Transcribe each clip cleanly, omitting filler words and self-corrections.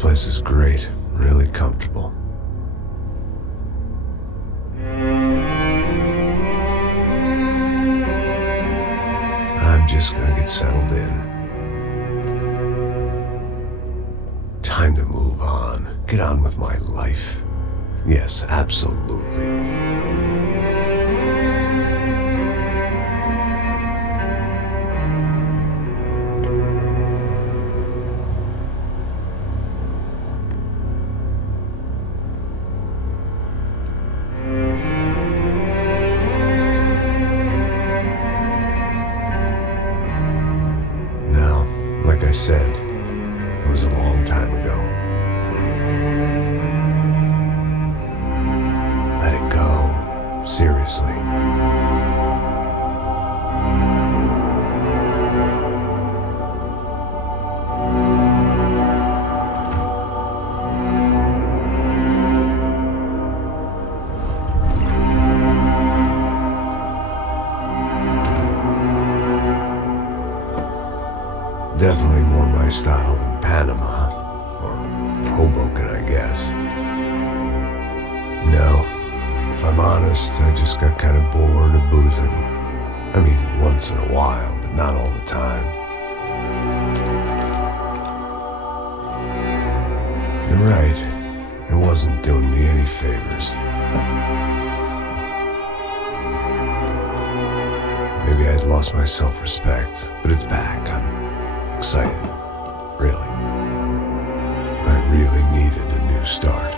place is great, really comfortable. I'm just gonna get settled in. Time to move on, get on with my life. Yes, absolutely. Like I said, it was a long time ago. Let it go, seriously. Definitely more my style than Panama, or Hoboken, I guess. No, if I'm honest, I just got kind of bored of boozing. I mean, once in a while, but not all the time. You're right, it wasn't doing me any favors. Maybe I'd lost my self-respect, but it's back. I'm excited, really. I really needed a new start.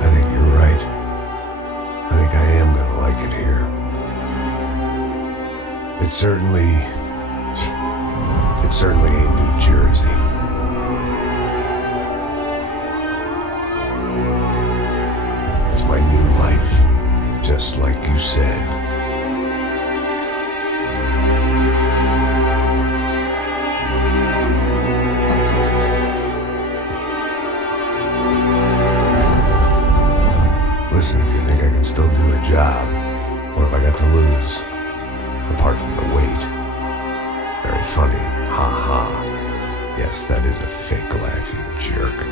I think you're right. I think I am gonna like it here. It's certainly ain't New Jersey. It's my new life. Just like you said. Listen, if you think I can still do a job, what have I got to lose? Apart from the weight. Very funny. Ha ha. Yes, that is a fake laugh, you jerk.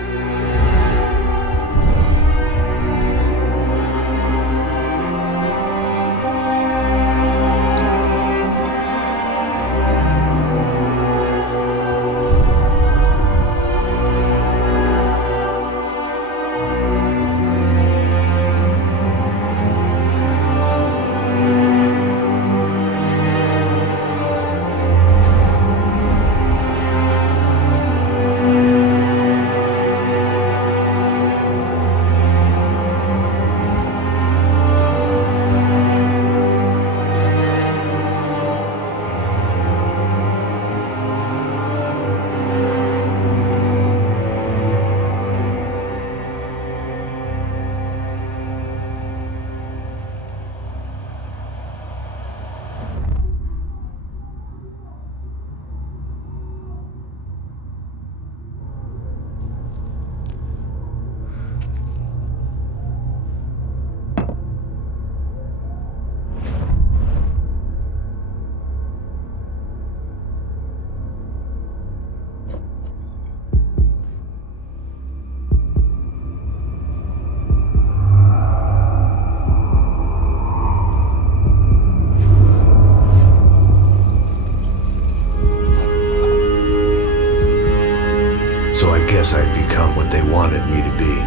So I guess I'd become what they wanted me to be.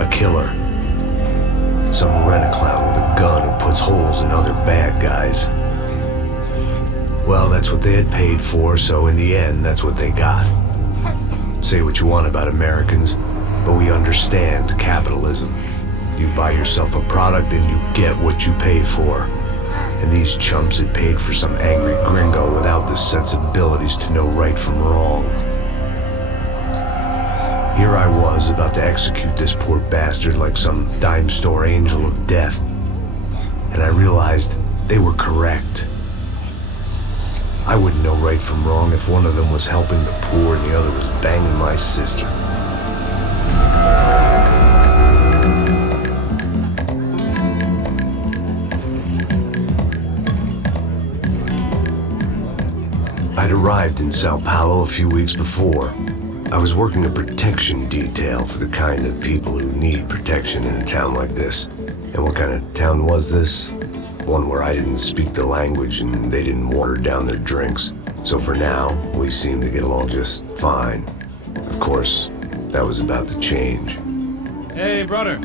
A killer. Some rent-a-clown with a gun who puts holes in other bad guys. Well, that's what they had paid for, so in the end, that's what they got. Say what you want about Americans, but we understand capitalism. You buy yourself a product and you get what you pay for. And these chumps had paid for some angry gringo without the sensibilities to know right from wrong. Here I was, about to execute this poor bastard like some dime store angel of death. And I realized they were correct. I wouldn't know right from wrong if one of them was helping the poor and the other was banging my sister. I'd arrived in Sao Paulo a few weeks before. I was working a protection detail for the kind of people who need protection in a town like this. And what kind of town was this? One where I didn't speak the language and they didn't water down their drinks. So for now, we seemed to get along just fine. Of course, that was about to change. Hey, brother.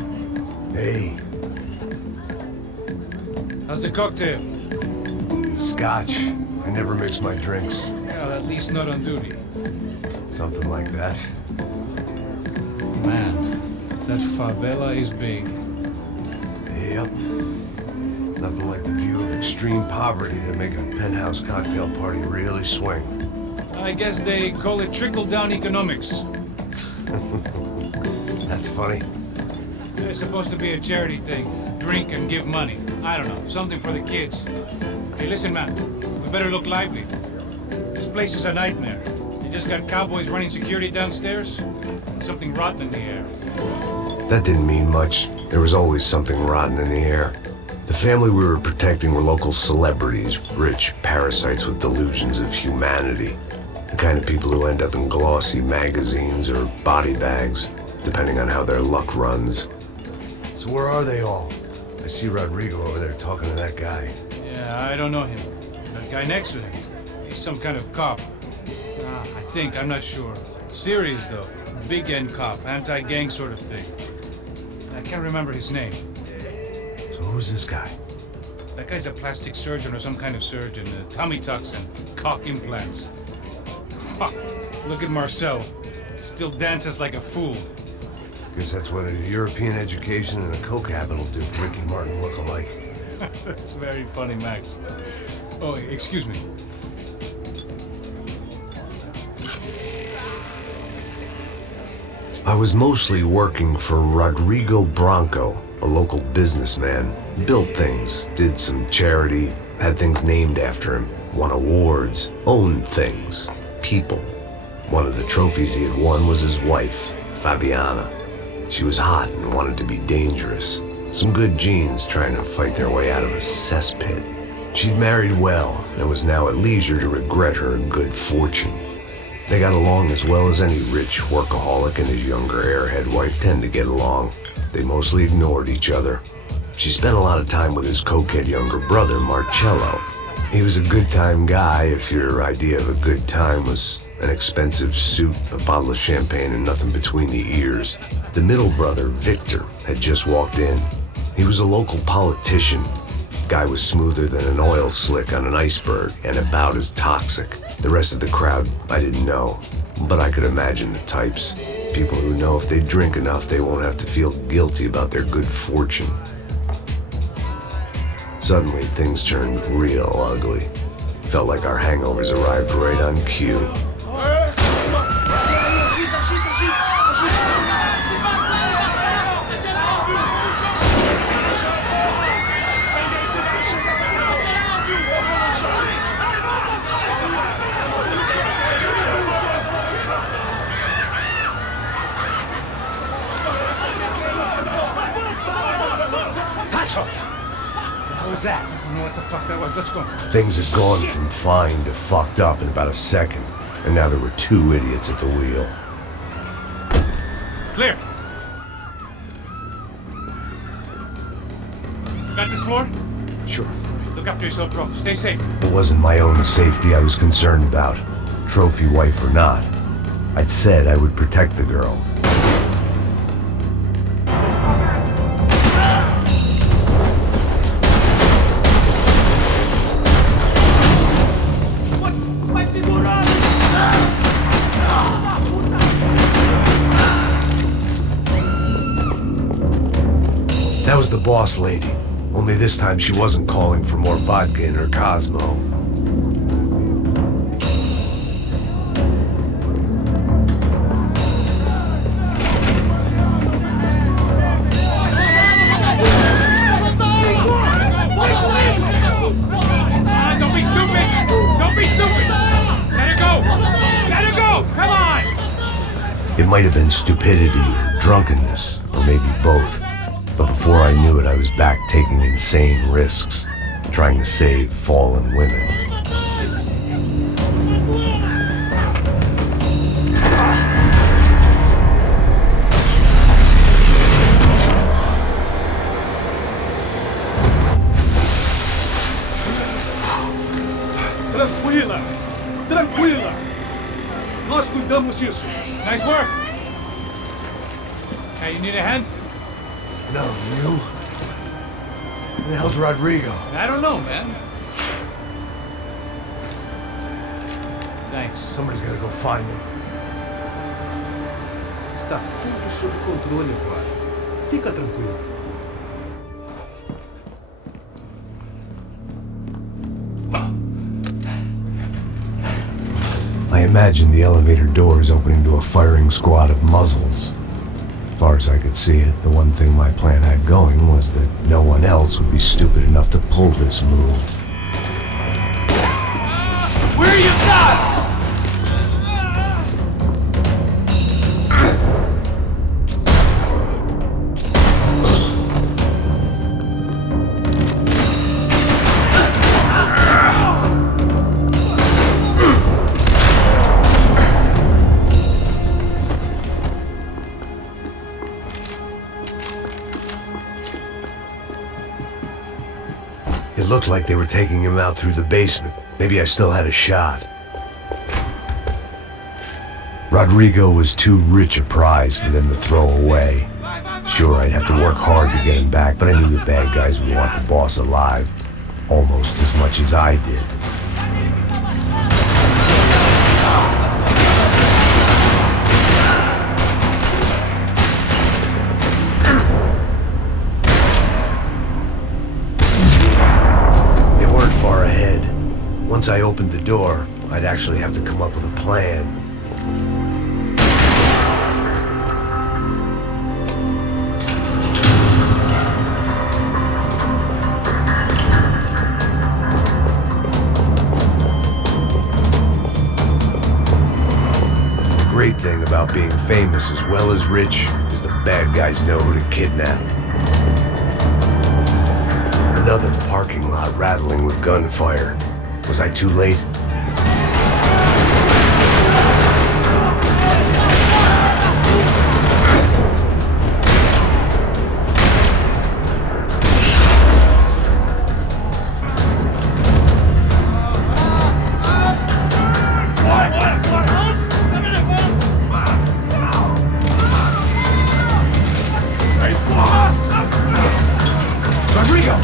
Hey. How's the cocktail? It's scotch. I never mix my drinks. Well, at least not on duty. Something like that. Man, that favela is big. Yep. Nothing like the view of extreme poverty to make a penthouse cocktail party really swing. I guess they call it trickle-down economics. That's funny. It's supposed to be a charity thing. Drink and give money. I don't know, something for the kids. Hey, listen, man. We better look lively. This place is a nightmare. You just got cowboys running security downstairs. And something rotten in the air. That didn't mean much. There was always something rotten in the air. The family we were protecting were local celebrities, rich parasites with delusions of humanity. The kind of people who end up in glossy magazines or body bags, depending on how their luck runs. So where are they all? I see Rodrigo over there talking to that guy. Yeah, I don't know him. That guy next to him. He's some kind of cop. I think, I'm not sure. Serious, though. Big end cop, anti-gang sort of thing. I can't remember his name. So who's this guy? That guy's a plastic surgeon or some kind of surgeon. Tummy tucks and cock implants. Ha! Look at Marcel. Still dances like a fool. Guess that's what a European education and a coke habit will do to Ricky Martin look alike. That's very funny, Max. Oh, excuse me. I was mostly working for Rodrigo Branco, a local businessman. Built things, did some charity, had things named after him, won awards, owned things, people. One of the trophies he had won was his wife, Fabiana. She was hot and wanted to be dangerous. Some good genes trying to fight their way out of a cesspit. She'd married well and was now at leisure to regret her good fortune. They got along as well as any rich workaholic and his younger airhead wife tend to get along. They mostly ignored each other. She spent a lot of time with his cokehead younger brother, Marcello. He was a good-time guy if your idea of a good time was an expensive suit, a bottle of champagne, and nothing between the ears. The middle brother, Victor, had just walked in. He was a local politician. Guy was smoother than an oil slick on an iceberg and about as toxic. The rest of the crowd, I didn't know, but I could imagine the types. People who know if they drink enough, they won't have to feel guilty about their good fortune. Suddenly, things turned real ugly. Felt like our hangovers arrived right on cue. What was that? I don't know what the fuck that was. Let's go. Things had gone from fine to fucked up in about a second, and now there were two idiots at the wheel. Clear. Got this floor? Sure. Look after yourself, bro. Stay safe. It wasn't my own safety I was concerned about, trophy wife or not. I'd said I would protect the girl. That was the boss lady, only this time she wasn't calling for more vodka in her Cosmo. Don't be stupid! Don't be stupid! Let her go! Let her go! Come on! It might have been stupidity or drunkenness, or maybe both. But before I knew it, I was back taking insane risks, trying to save fallen women. work? Hey, you need a hand? No, you? Who the hell's Rodrigo? I don't know, man. Thanks. Somebody's gotta go find him. Está tudo sob controle agora. Fica tranquilo. I imagine the elevator door is opening to a firing squad of muzzles. As far as I could see it, the one thing my plan had going was that no one else would be stupid enough to pull this move. Where are you got? It looked like they were taking him out through the basement. Maybe I still had a shot. Rodrigo was too rich a prize for them to throw away. Sure, I'd have to work hard to get him back, but I knew the bad guys would want the boss alive. Almost as much as I did. Once I opened the door, I'd actually have to come up with a plan. The great thing about being famous as well as rich is the bad guys know who to kidnap. Another parking lot rattling with gunfire. Was I too late? Rodrigo!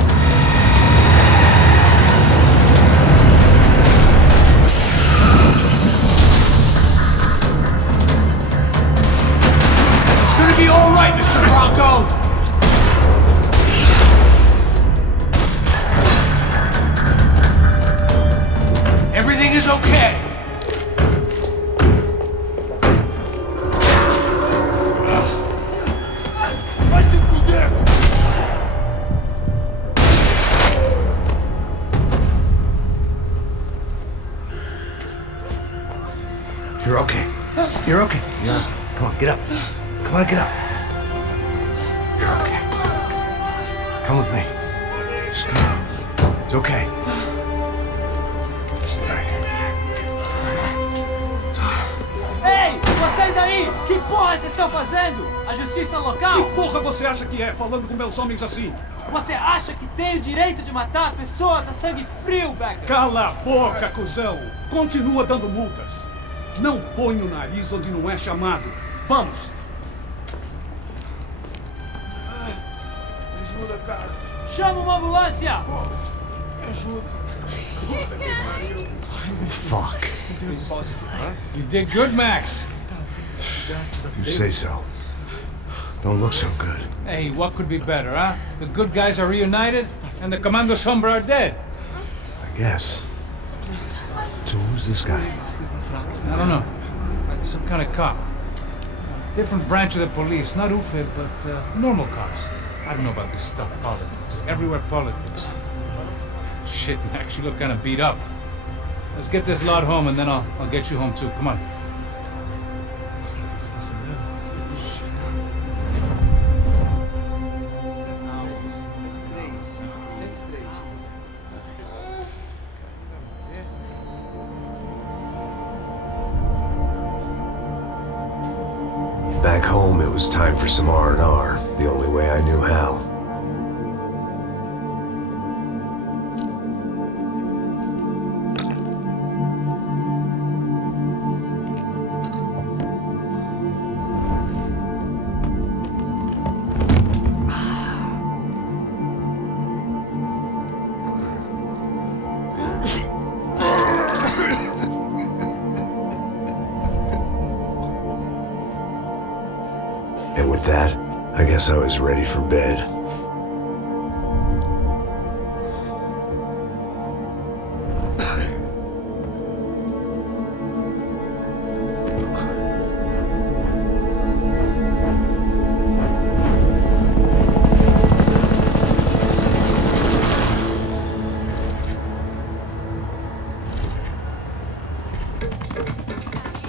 Be all right, Mr. Bronco! Everything is okay. You're okay. You're okay. Yeah. Come on, get up. Come on, get up. You're okay. Come with me. Just come on. It's okay. Stay right here. It's okay. Ei, vocês aí! Que porra vocês estão fazendo? A justiça local? Que porra você acha que é, falando com meus homens assim? Você acha que tem o direito de matar as pessoas a sangue frio, Becker? Cala a boca, cuzão! Continua dando multas. Não põe o nariz onde não é chamado. Vamos! Ajuda, cara. Chama uma ambulância! Ajuda. Fuck. You did good, Max. You say so. Don't look so good. Hey, what could be better, huh? The good guys are reunited, and the Commando Sombra are dead. I guess. So who's this guy? I don't know. Some kind of cop. Different branch of the police. Not UFE, but normal cops. I don't know about this stuff, politics. Everywhere politics. Shit, Max, you look kind of beat up. Let's get this lot home, and then I'll get you home too. Come on. Back home, it was time for some R&R, the only way I knew how. And with that, I guess I was ready for bed.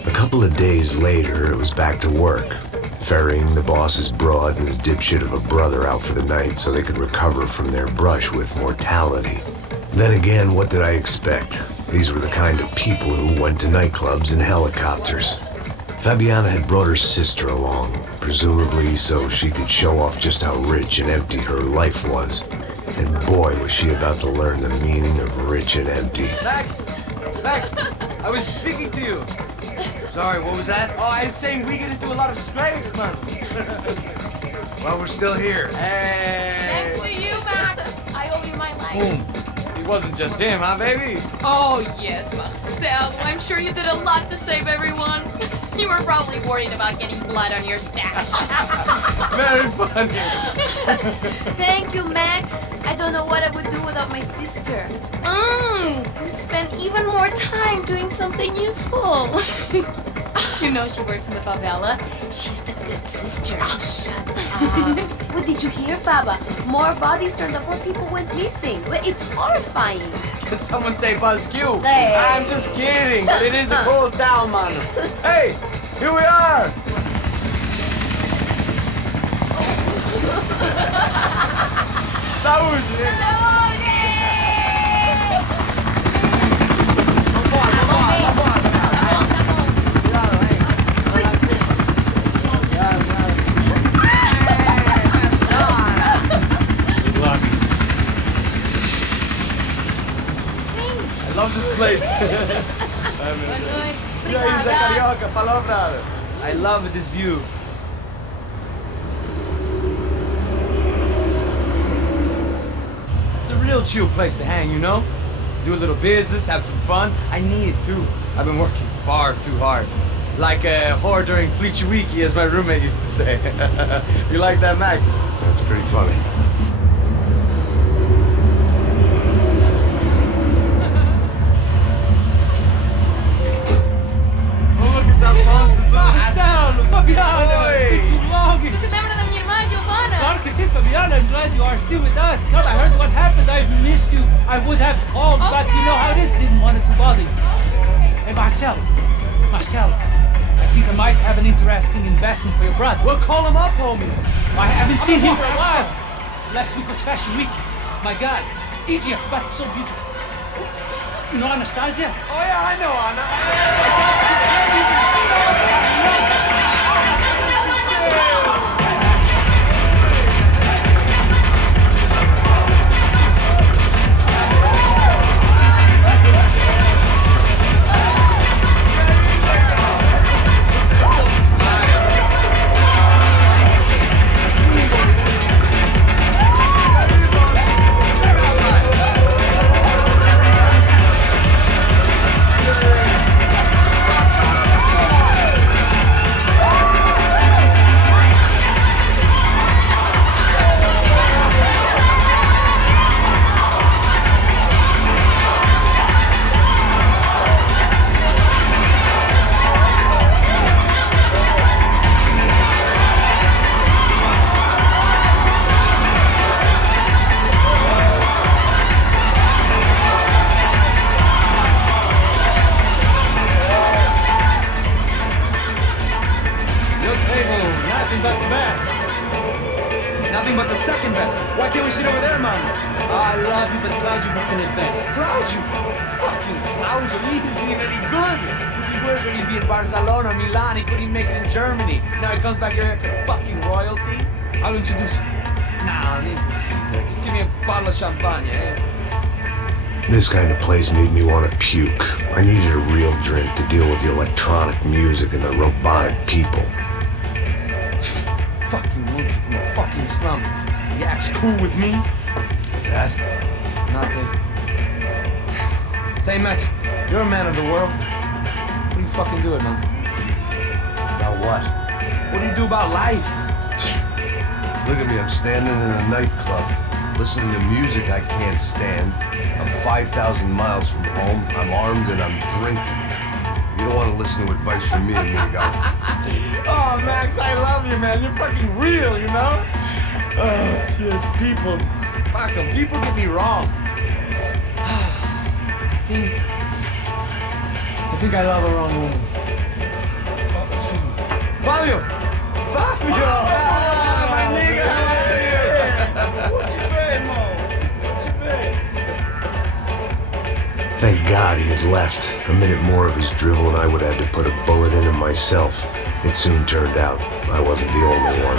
A couple of days later, it was back to work, ferrying the boss's broad and his dipshit of a brother out for the night so they could recover from their brush with mortality. Then again, what did I expect? These were the kind of people who went to nightclubs in helicopters. Fabiana had brought her sister along, presumably so she could show off just how rich and empty her life was. And boy, was she about to learn the meaning of rich and empty. Max! Max! I was speaking to you. Sorry, what was that? Oh, I was saying we get into a lot of scrapes, man. Well, we're still here. Hey! Thanks to you, Max. I owe you my life. Boom. It wasn't just him, huh, baby? Oh, yes, Marcel. I'm sure you did a lot to save everyone. You were probably worried about getting blood on your stash. Very funny. Thank you, Max. I don't know what I would do without my sister. Spend even more time doing something useful. You know she works in the favela. She's the good sister. Oh, shut up. What did you hear, Baba? More bodies turned up where people went missing. It's horrifying. Did someone say Buzz Q? Hey. I'm just kidding, but it is a cold town, man. Hey, here we are. Saúde! I love this place. I love this view. It's a real chill place to hang, you know? Do a little business, have some fun. I need it too. I've been working far too hard. Like a whore during Fleechy Weeky, as my roommate used to say. You like that, Max? That's pretty funny. Você se lembra da minha irmã, Giovanna? Claro que sim, Fabiana. I'm glad you are still with us. Come, I heard what happened. I've missed you. I would have called, but you know how it is. Didn't want it to bother you. Hey, Marcel, I think I might have an interesting investment for your brother. Well, call him up, homie. I haven't seen him for a while. Last week was Fashion Week. My God, Egypt, but so beautiful. You know Anastasia? Oh yeah, I know Anna. Nothing but the second best. Why can't we sit over there, man? I love you, but Claudio can invest. Claudio? Fucking Claudio, he isn't even any good. If he were going to be in Barcelona, Milan, he couldn't make it in Germany. Now he comes back here and acts like fucking royalty. I'll introduce you. Nah, I need to Caesar. Just give me a bottle of champagne, eh? This kind of place made me want to puke. I needed a real drink to deal with the electronic music and the robotic people. Fucking monkey from a fucking slum. He acts cool with me. What's that? Nothing. Say, Max, you're a man of the world. What do you fucking do it, man? About what? What do you do about life? Look at me, I'm standing in a nightclub, listening to music I can't stand. I'm 5,000 miles from home, I'm armed and I'm drinking. You don't want to listen to advice from me, amigo. Oh, Max, I love you, man. You're fucking real, you know? Oh, shit, people. Fuck 'em. People get me wrong. I think I love a wrong woman. Oh, excuse me. Fabio! Fabio! Ah, my nigga, how are you? What you been, Mo? What you been? Thank God he had left. A minute more of his drivel and I would have had to put a bullet in him myself. It soon turned out I wasn't the only one.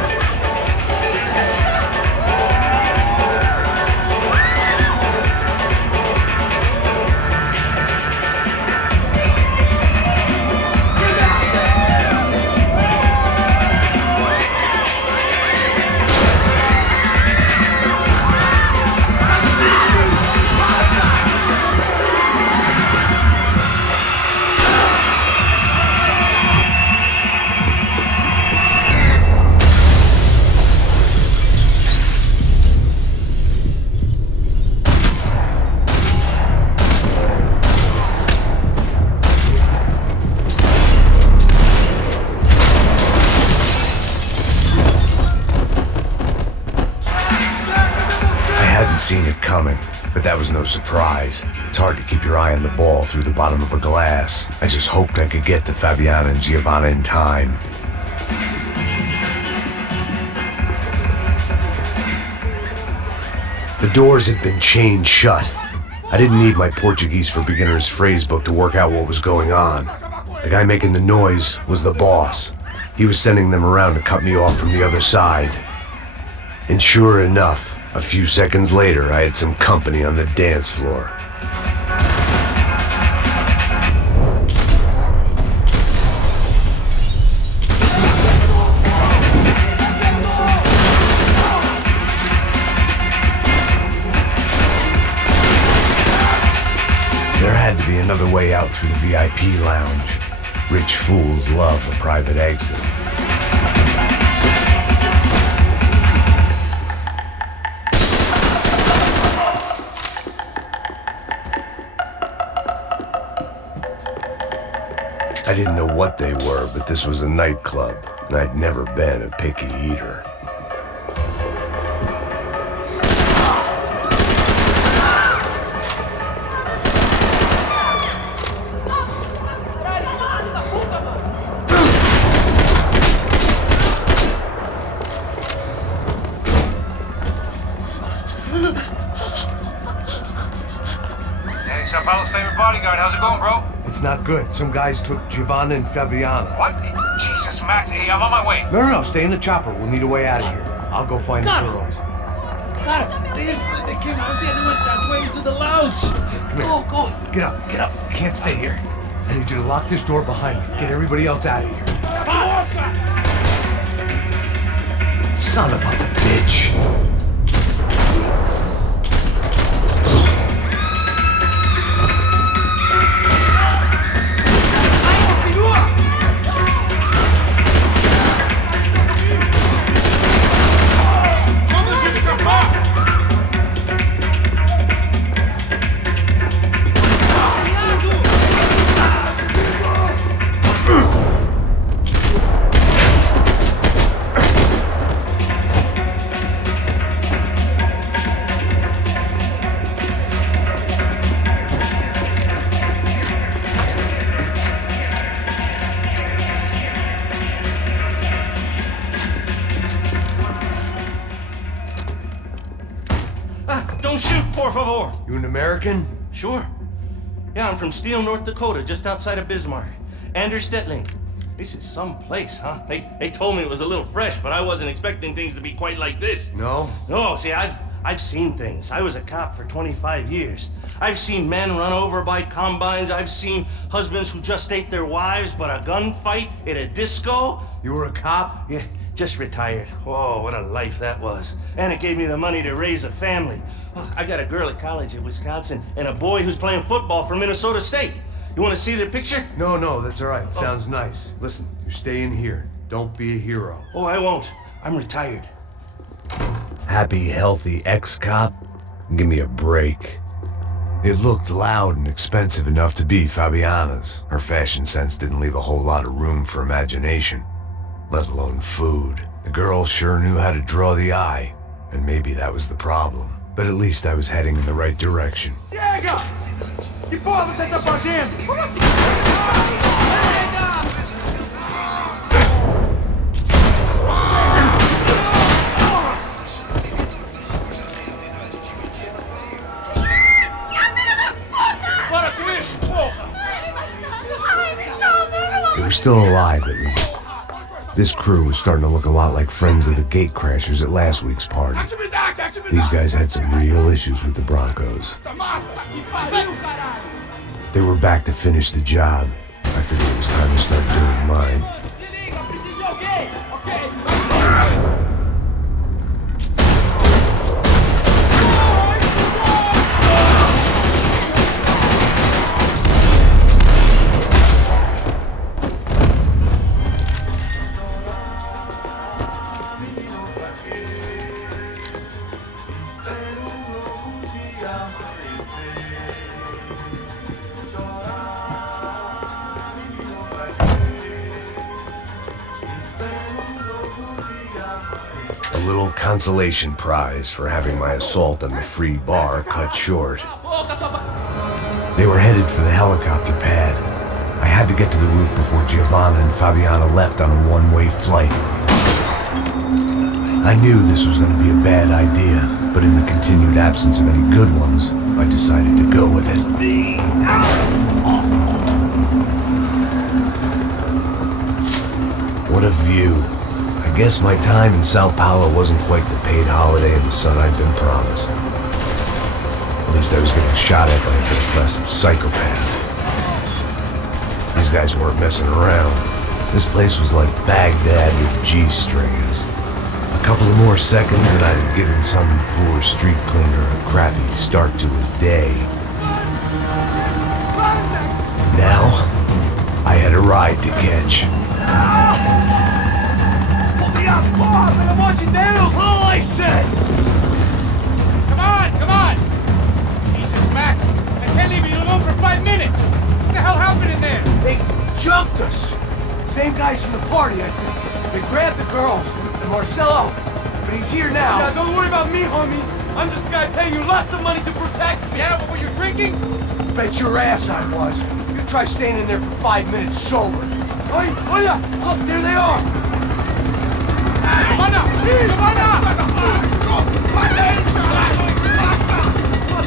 Seen it coming, but that was no surprise. It's hard to keep your eye on the ball through the bottom of a glass. I just hoped I could get to Fabiana and Giovanna in time. The doors had been chained shut. I didn't need my Portuguese for Beginners phrase book to work out what was going on. The guy making the noise was the boss. He was sending them around to cut me off from the other side. And sure enough, a few seconds later, I had some company on the dance floor. There had to be another way out through the VIP lounge. Rich fools love a private exit. I didn't know what they were, but this was a nightclub, and I'd never been a picky eater. Hey, Sao Paulo's favorite bodyguard. How's it going, bro? It's not good. Some guys took Giovanna and Fabiana. What? Jesus, Max. Hey, I'm on my way. No, stay in the chopper. We'll need a way out of here. I'll go find the girls. Got him! They came out there, they went that way to the lounge! Go! Get up. You can't stay here. I need you to lock this door behind me. Get everybody else out of here. Son of a bitch. Don't shoot, por favor. You an American? Sure. Yeah, I'm from Steele, North Dakota, just outside of Bismarck. Anders Stetling. This is some place, huh? They told me it was a little fresh, but I wasn't expecting things to be quite like this. No? No, see, I've seen things. I was a cop for 25 years. I've seen men run over by combines. I've seen husbands who just ate their wives, but a gunfight at a disco. You were a cop? Yeah, just retired. Oh, what a life that was. And it gave me the money to raise a family. Oh, I got a girl at college at Wisconsin and a boy who's playing football for Minnesota State. You want to see their picture? No, that's all right. Sounds nice. Listen, you stay in here. Don't be a hero. Oh, I won't. I'm retired. Happy, healthy ex-cop? Give me a break. It looked loud and expensive enough to be Fabiana's. Her fashion sense didn't leave a whole lot of room for imagination, let alone food. The girl sure knew how to draw the eye, and maybe that was the problem. But at least I was heading in the right direction. Chega! Que porra você tá fazendo? Como assim? Para com isso, porra! They were still alive, at least. This crew was starting to look a lot like friends of the gatecrashers at last week's party. These guys had some real issues with the Broncos. They were back to finish the job. I figured it was time to start doing mine. A little consolation prize for having my assault on the free bar cut short. They were headed for the helicopter pad. I had to get to the roof before Giovanna and Fabiana left on a one-way flight. I knew this was going to be a bad idea, but in the continued absence of any good ones, I decided to go with it. What a view. I guess my time in Sao Paulo wasn't quite the paid holiday in the sun I'd been promised. At least I was getting shot at by a bit-aggressive psychopath. These guys weren't messing around. This place was like Baghdad with G-strings. A couple of more seconds and I'd have given some poor street cleaner a crappy start to his day. Now, I had a ride to catch. All I said! Come on! Jesus, Max, I can't leave you alone for 5 minutes! What the hell happened in there? They jumped us! Same guys from the party, I think. They grabbed the girls, and Marcelo, but he's here now. Yeah, don't worry about me, homie. I'm just a guy paying you lots of money to protect me. Yeah, but were you drinking? Bet your ass I was. You try staying in there for 5 minutes sober. Oi, olha! Look, there they are!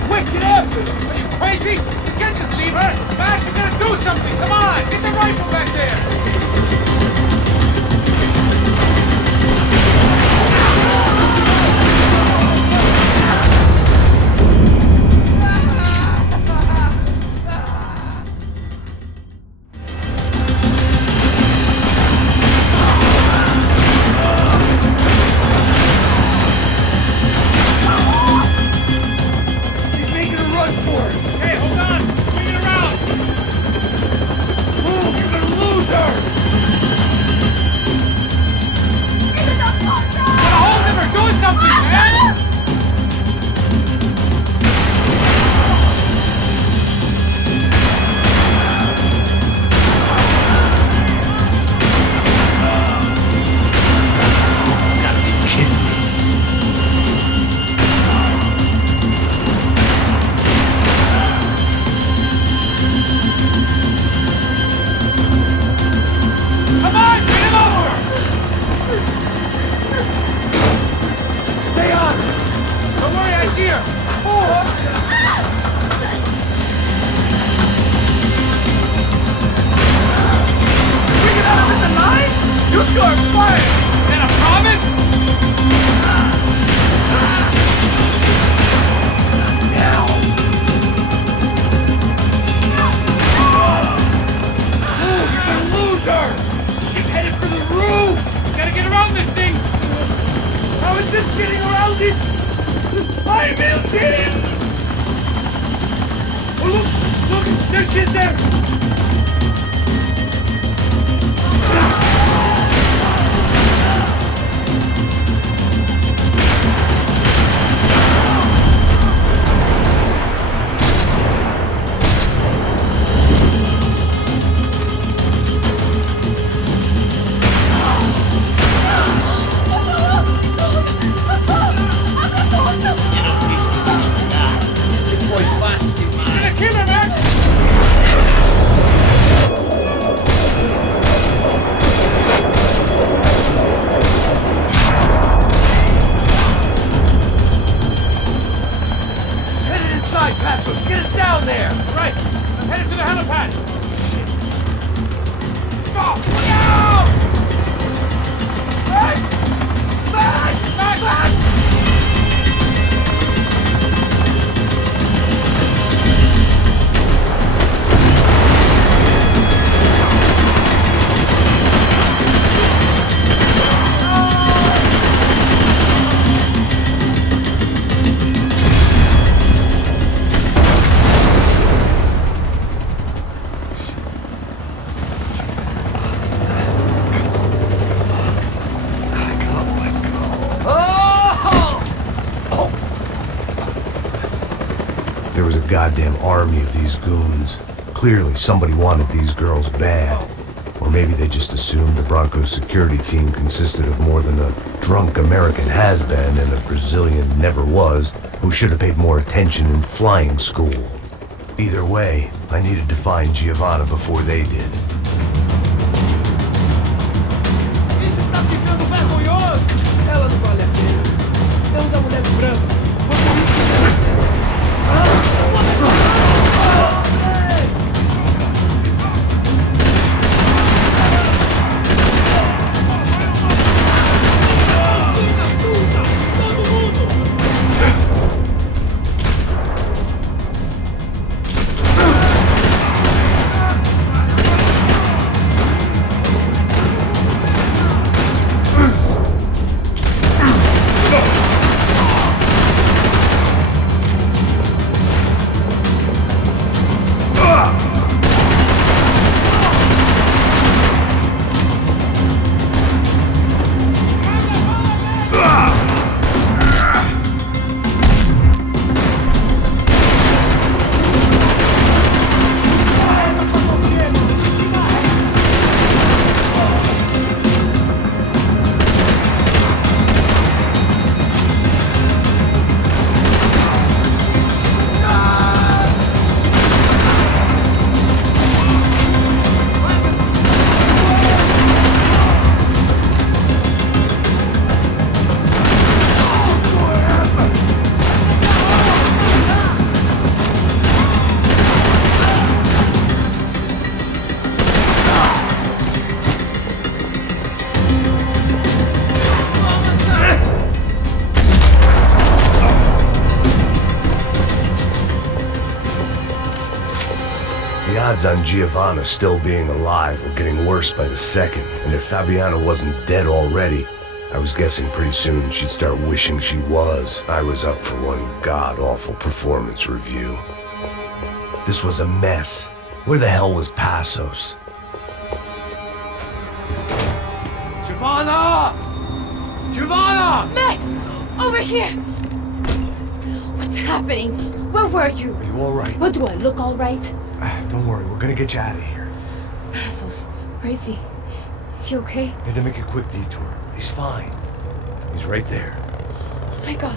Quick, get after her! Are you crazy? You can't just leave her! Max, you gotta do something! Come on! Get the rifle back there! goddamn army of these goons. Clearly, somebody wanted these girls bad. Or maybe they just assumed the Broncos security team consisted of more than a drunk American has-been and a Brazilian never was, who should have paid more attention in flying school. Either way, I needed to find Giovanna before they did. Isso está ficando vergonhoso! Ela não vale a pena. Temos a mulher do branco. The odds on Giovanna still being alive were getting worse by the second, and if Fabiana wasn't dead already, I was guessing pretty soon she'd start wishing she was. I was up for one god-awful performance review. This was a mess. Where the hell was Passos? Giovanna! Giovanna! Max! Over here! What's happening? Where were you? Are you all right? What, do I look all right? Don't worry, we're gonna get you out of here. Passos, where is he? Is he okay? Need to make a quick detour. He's fine. He's right there. Oh my god.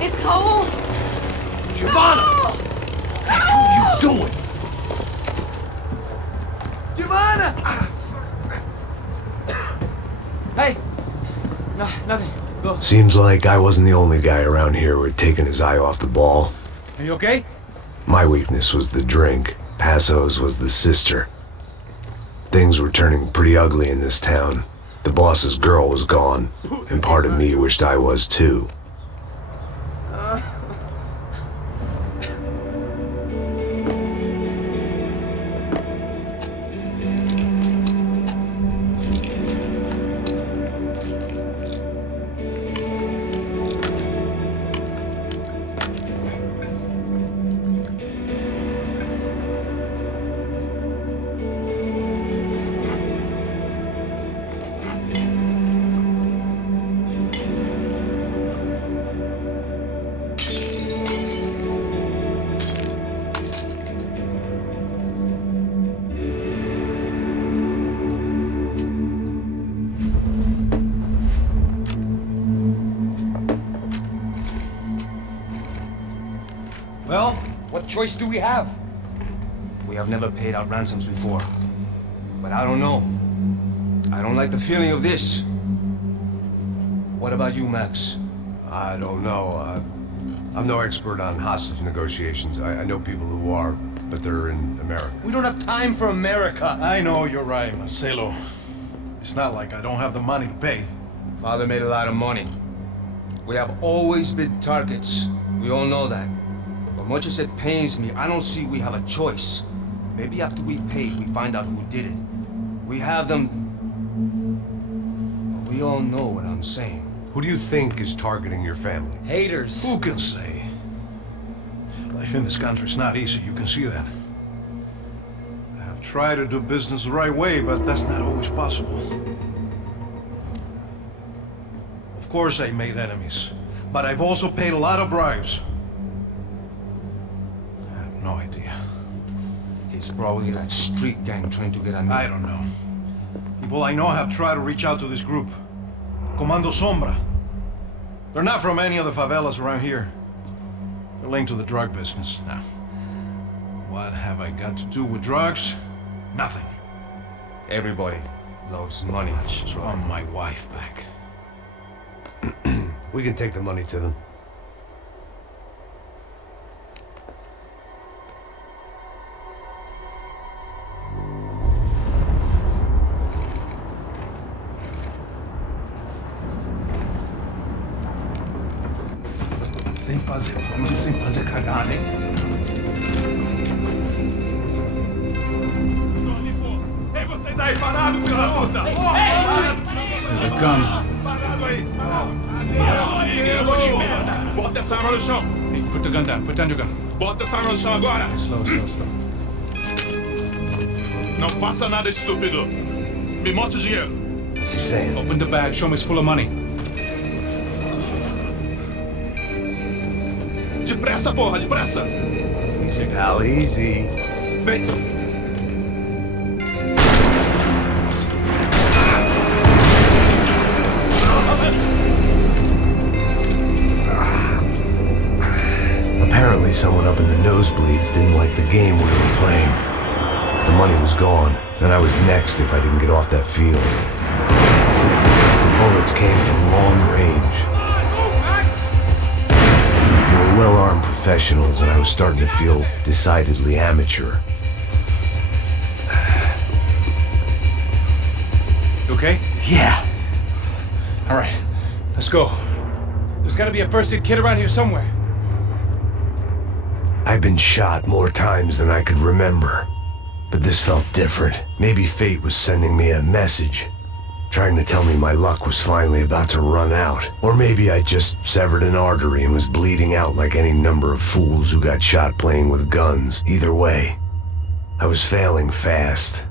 It's Raul! Giovanna! Raul! What are you doing? Giovanna! Hey! No, nothing. Go. Seems like I wasn't the only guy around here who had taken his eye off the ball. Are you okay? My weakness was the drink. Passos was the sister. Things were turning pretty ugly in this town. The boss's girl was gone, and part of me wished I was too. Well, what choice do we have? We have never paid out ransoms before. But I don't know. I don't like the feeling of this. What about you, Max? I don't know. I'm no expert on hostage negotiations. I know people who are, but they're in America. We don't have time for America. I know you're right, Marcelo. It's not like I don't have the money to pay. Father made a lot of money. We have always been targets. We all know that. But much as it pains me, I don't see we have a choice. Maybe after we pay, we find out who did it. We have them... But we all know what I'm saying. Who do you think is targeting your family? Haters. Who can say? Life in this country is not easy, you can see that. I have tried to do business the right way, but that's not always possible. Of course I made enemies, but I've also paid a lot of bribes. No idea. It's probably that street gang trying to get at me. I don't know. People I know have tried to reach out to this group. Comando Sombra. They're not from any of the favelas around here. They're linked to the drug business. Now, what have I got to do with drugs? Nothing. Everybody loves money. I just want my wife back. We can take the money to them. Sem fazer barulho, sem fazer cagada, hein? Ei, vocês aí parados, pela puta! Here they come. Parado aí! Bota essa arma no chão! Hey, put the gun down. Put down your gun. Bota essa arma no chão agora! Slow. Não faça nada estúpido! Me mostre o dinheiro! What's he saying? Open the bag. Show me it's full of money. Depressa, porra, depressa! Easy, pal, easy. Vem! Apparently someone up in the nosebleeds didn't like the game we were playing. The money was gone, and I was next if I didn't get off that field. The bullets came from long range. They were well-armed professionals, and I was starting to feel decidedly amateur. You okay? Yeah. All right. Let's go. There's got to be a first-aid kit around here somewhere. I've been shot more times than I could remember. But this felt different. Maybe fate was sending me a message, trying to tell me my luck was finally about to run out. Or maybe I just severed an artery and was bleeding out like any number of fools who got shot playing with guns. Either way, I was failing fast.